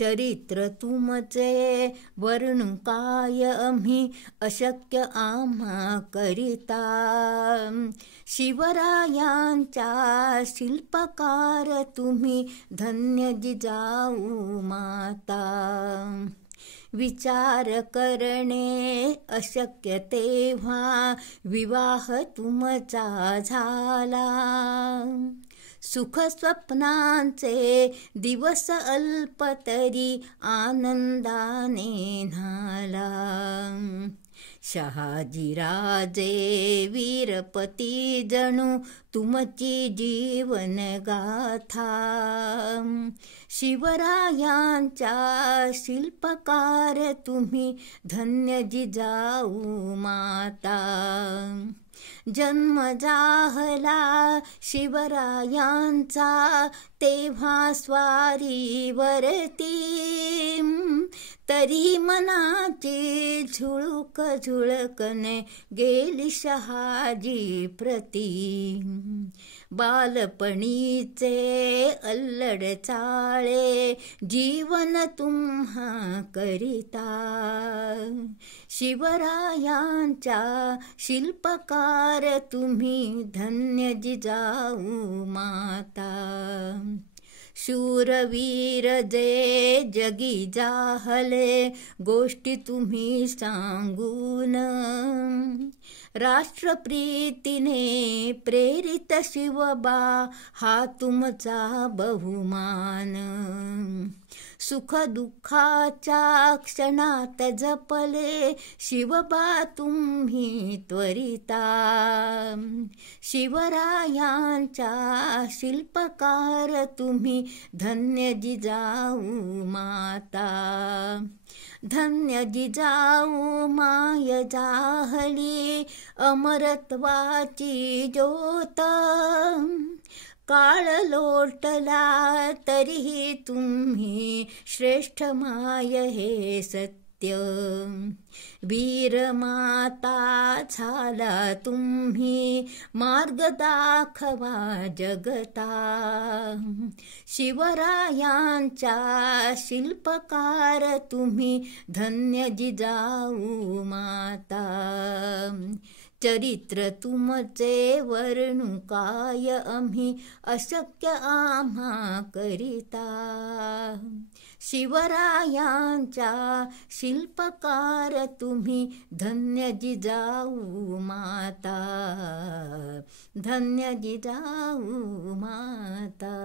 चरित्र तुमचे वर्णू काय आम्ही, अशक्य आम्हा करिता. शिवरायांच्या शिल्पकार तुम्ही, धन्य जिजाऊ माता. विचार करणे अशक्य तेव्हा, विवाह तुमचा झाला. सुख स्वप्नांचे दिवस अल्प तरी, आनंदाने न्हाला. शहाजीराजे वीरपती जणू, तुमची जीवन गाथा. शिवरायांच्या शिल्पकार तुम्ही, धन्य जिजाऊ माता. जन्म जाहला शिवरायांचा, तेव्हा स्वारीवरती. तरी मनाची झुळूक झुळकणे, गेली शहाजी प्रती. बालपणीचे अल्लड चाळे, जीवन तुम्हा करिता. शिवरायांच्या शिल्पकार तुम्ही, धन्य जिजाऊ माता. शूरवीर जे जगी जाहले, गोष्टी तुम्ही सांगून. राष्ट्रप्रीतीने प्रेरित शिवबा, हा तुमचा बहुमान. सुख दुःखाच्या क्षणात जपले, शिवबा तुम्ही त्वरिता. शिवरायांच्या शिल्पकार तुम्ही, धन्य जिजाऊ माता. धन्य जिजाऊ माय जाहली, अमरत्वाची ज्योत. काळ लोटला तरीही तुम्ही, श्रेष्ठ माय हे सत्य. वीर माता झाला तुम्ही, मार्ग दाखवा जगता. शिवरायांच्या शिल्पकार तुम्ही, धन्य जिजाऊ माता. चरित्र तुमचे वर्णू काय आम्ही, अशक्य आम्हा करिता. शिवरायांच्या शिल्पकार तुम्ही, धन्य जिजाऊ माता. धन्य जिजाऊ माता.